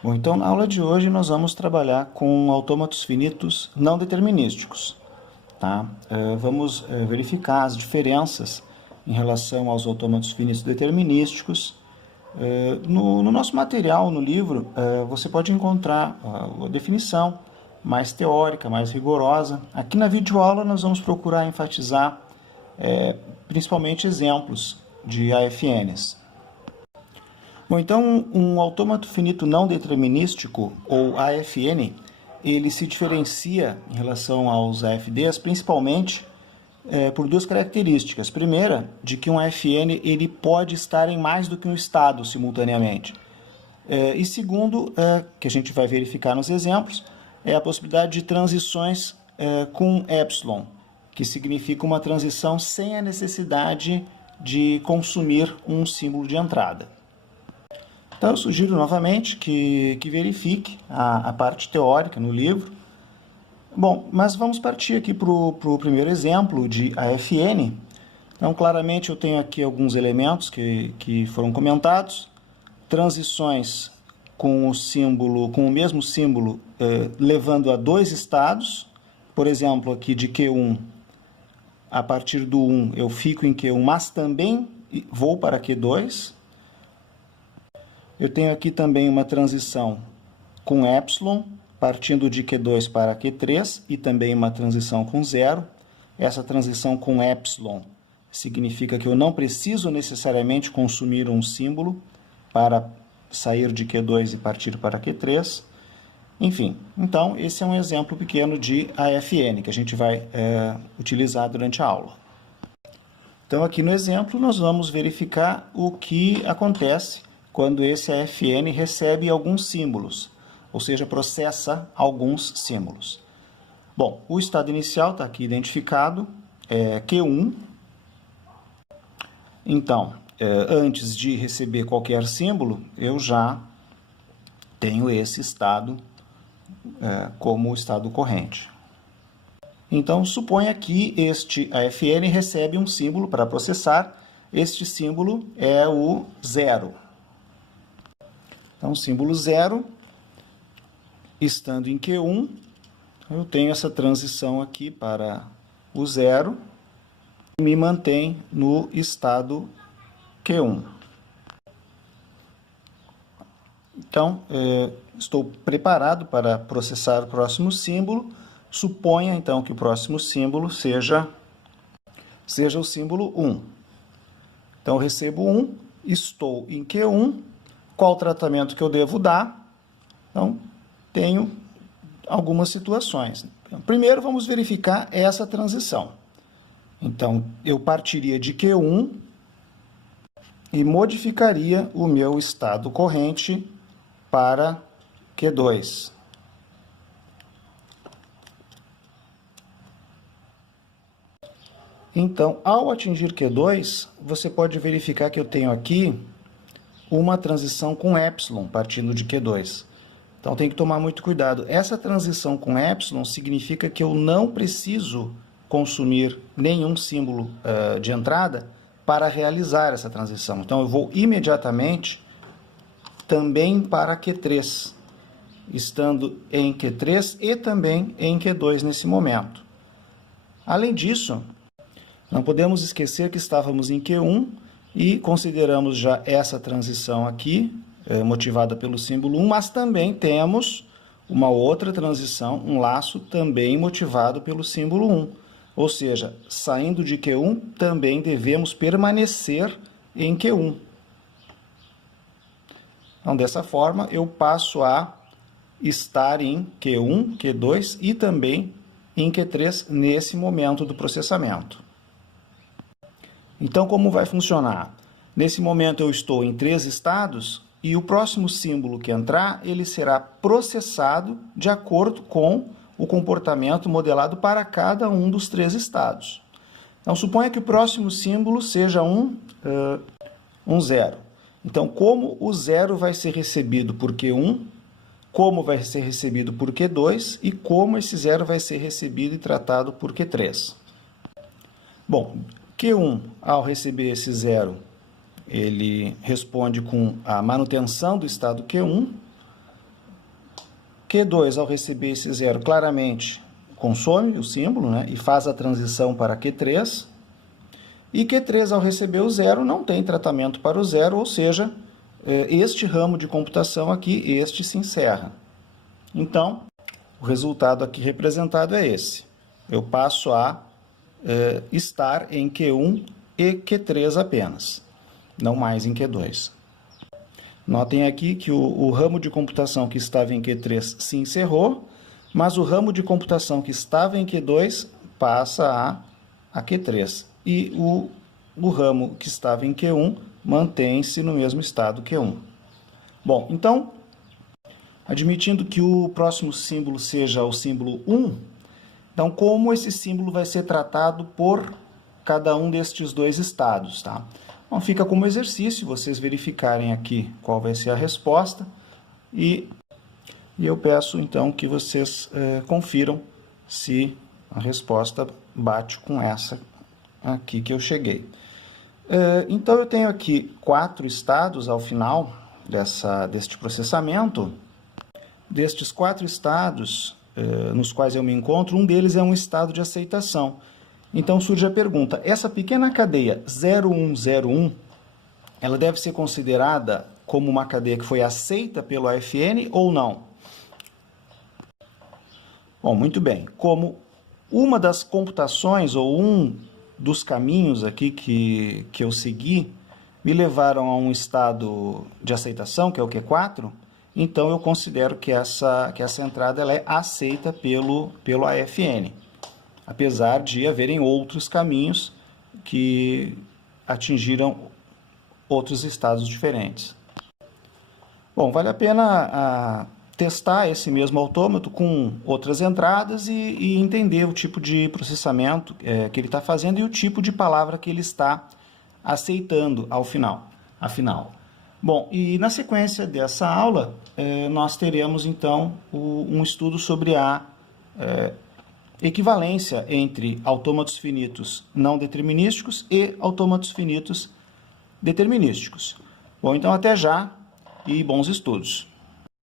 Bom, então na aula de hoje nós vamos trabalhar com autômatos finitos não determinísticos. Tá? Vamos verificar as diferenças em relação aos autômatos finitos determinísticos. No nosso material, no livro, você pode encontrar a definição mais teórica, mais rigorosa. Aqui na videoaula nós vamos procurar enfatizar principalmente exemplos de AFNs. Bom, então um autômato finito não determinístico, ou AFN, ele se diferencia em relação aos AFDs principalmente por duas características. Primeira, de que um AFN ele pode estar em mais do que um estado simultaneamente. E segundo, que a gente vai verificar nos exemplos, é a possibilidade de transições com epsilon, que significa uma transição sem a necessidade de consumir um símbolo de entrada. Então, eu sugiro novamente que verifique a parte teórica no livro. Bom, mas vamos partir aqui para o primeiro exemplo de AFN. Então, claramente, eu tenho aqui alguns elementos que foram comentados. Transições com o mesmo símbolo, levando a dois estados. Por exemplo, aqui de Q1, a partir do 1 eu fico em Q1, mas também vou para Q2. Eu tenho aqui também uma transição com epsilon, partindo de Q2 para Q3, e também uma transição com zero. Essa transição com epsilon significa que eu não preciso necessariamente consumir um símbolo para sair de Q2 e partir para Q3. Enfim, então esse é um exemplo pequeno de AFN que a gente vai utilizar durante a aula. Então aqui no exemplo nós vamos verificar o que acontece quando esse AFN recebe alguns símbolos, ou seja, processa alguns símbolos. Bom, o estado inicial está aqui identificado, é Q1. Então, antes de receber qualquer símbolo, eu já tenho esse estado como estado corrente. Então, suponha que este AFN recebe um símbolo para processar. Este símbolo é o 0. Então, símbolo 0, estando em Q1, eu tenho essa transição aqui para o 0 e me mantém no estado Q1. Então, estou preparado para processar o próximo símbolo. Suponha, então, que o próximo símbolo seja o símbolo 1. Então, eu recebo 1, estou em Q1. Qual o tratamento que eu devo dar? Então, tenho algumas situações. Primeiro, vamos verificar essa transição. Então, eu partiria de Q1 e modificaria o meu estado corrente para Q2. Então, ao atingir Q2, você pode verificar que eu tenho aqui uma transição com epsilon, partindo de Q2. Então, tem que tomar muito cuidado. Essa transição com epsilon significa que eu não preciso consumir nenhum símbolo de entrada para realizar essa transição. Então, eu vou imediatamente também para Q3, estando em Q3 e também em Q2 nesse momento. Além disso, não podemos esquecer que estávamos em Q1, e consideramos já essa transição aqui, motivada pelo símbolo 1, mas também temos uma outra transição, um laço também motivado pelo símbolo 1. Ou seja, saindo de Q1, também devemos permanecer em Q1. Então, dessa forma, eu passo a estar em Q1, Q2 e também em Q3 nesse momento do processamento. Então, como vai funcionar? Nesse momento eu estou em 3 estados e o próximo símbolo que entrar, ele será processado de acordo com o comportamento modelado para cada um dos 3 estados. Então, suponha que o próximo símbolo seja um 0. Então, como o 0 vai ser recebido por Q1, como vai ser recebido por Q2 e como esse 0 vai ser recebido e tratado por Q3. Bom, Q1, ao receber esse 0, ele responde com a manutenção do estado Q1. Q2, ao receber esse zero, claramente consome o símbolo, né, e faz a transição para Q3. E Q3, ao receber o zero, não tem tratamento para o zero, ou seja, este ramo de computação aqui, este se encerra. Então, o resultado aqui representado é esse. Eu passo a estar em Q1 e Q3 apenas, não mais em Q2. Notem aqui que o ramo de computação que estava em Q3 se encerrou, mas o ramo de computação que estava em Q2 passa a Q3. E o ramo que estava em Q1 mantém-se no mesmo estado Q1. Bom, então, admitindo que o próximo símbolo seja o símbolo 1, então como esse símbolo vai ser tratado por cada um destes dois estados, tá? Bom, fica como exercício vocês verificarem aqui qual vai ser a resposta e eu peço então que vocês confiram se a resposta bate com essa aqui que eu cheguei. Então eu tenho aqui 4 estados ao final deste processamento. Destes 4 estados nos quais eu me encontro, um deles é um estado de aceitação. Então surge a pergunta, essa pequena cadeia 0101, ela deve ser considerada como uma cadeia que foi aceita pelo AFN ou não? Bom, muito bem. Como uma das computações ou um dos caminhos aqui que eu segui me levaram a um estado de aceitação, que é o Q4, então eu considero que essa entrada ela é aceita pelo AFN, apesar de haverem outros caminhos que atingiram outros estados diferentes. Bom, vale a pena testar esse mesmo autômato com outras entradas e entender o tipo de processamento que ele está fazendo e o tipo de palavra que ele está aceitando afinal. Bom, e na sequência dessa aula, nós teremos então um estudo sobre a equivalência entre autômatos finitos não determinísticos e autômatos finitos determinísticos. Bom, então até já e bons estudos.